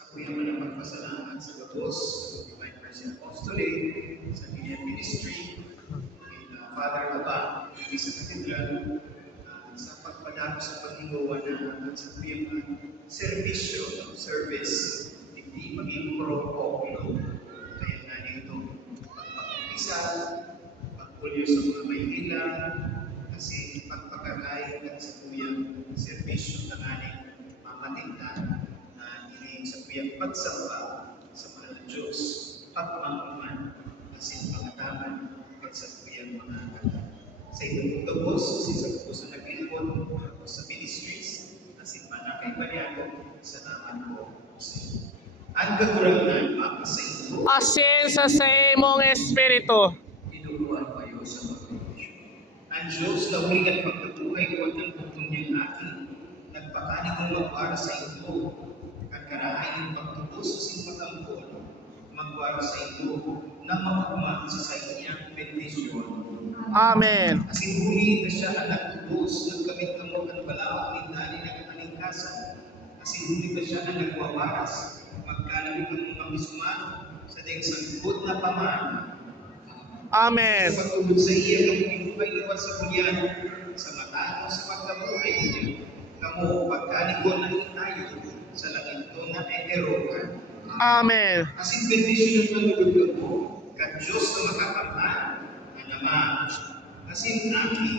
Sa kuya mo na magpasalamat sa gabos, sa Divine Mercy Apostolate, sa Gilead Ministry, Father Aba, sa Cathedral, sa pagpadako sa paghingawa na sa kuya servisyo, service, hindi maging pro-populo. Kaya nga nito, pagpapisa, pagpulyo sa mga Maynila, kasi pagpagkakay at sa kuyang servisyo na aning mamatinda na iniling sa kuyang pagsamba sa mahal na Diyos, pagmamaman, kasi pangataman at sa kuyang mga kata. Sa itong gabos, sa po sa naglingkod, ako sa ministries, kasi manakay paniago, salamat po sa iyo. Ang kagurangan, mapa sa ito, Asensa sa imong espiritu. tinuruan kayo sa pagpapasyon. Ang Diyos na uligat pagkabuhay ko at ang butong niyang akin, nagpakanin kong magwara sa ito, at karahain ng pagtubos sa simpatangkol, magwara sa ito, na maugma sa iyang bendisyon. Amen. Asin huli na siya ang nagtubos, nagkamit kamot ng balawang nindali ng katalingkasan. Asin huli na siya ang nagwawaras, magkalawin ng mga misumano, sa ding sangkot na paman. Amen. Sa pagtulog sa iya, kami pinuhay liwat sa bunyan, sa matano sa pagkabuhay niya. Kamo, pagkaligon ng tayo, sa langit to na eherokan. Amen. Asin bendisyon ng manulog mo, ka Diyos na makakamtan, na naman, asin aki,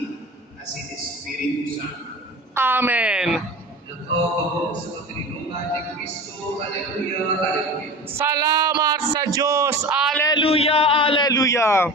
asin Espiritu Santo. Amen. Nagkakaroon sa katilungan ni Kristo, Alleluia, Alleluia. Salamat sa Diyos. Alleluia, alleluia.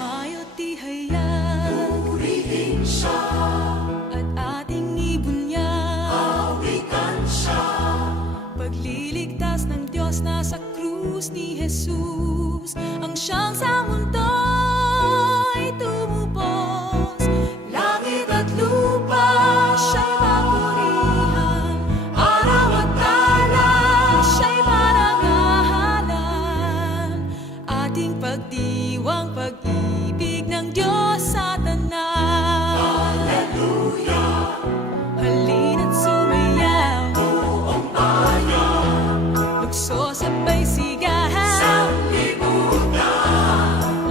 Mayo't tihayag, purihin siya, at ating ibunyag, awitan siya. Pagliligtas ng Diyos nasa krus ni Jesus, ang siyang sa mundo'y tumubos. Langit at lupa siya'y papurihan, araw at tala siya'y parangalan. Ating pagdiwang pag-ibig ng Diyos sa tanan. Alleluia! Halina't sumayaw, buong bayan, lugso sabay sigahan, sa libutan,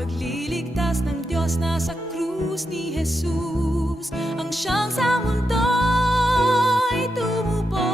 pagliligtas ng Diyos nasa krus ni Jesus. Ang siyang sa mundo'y tumubo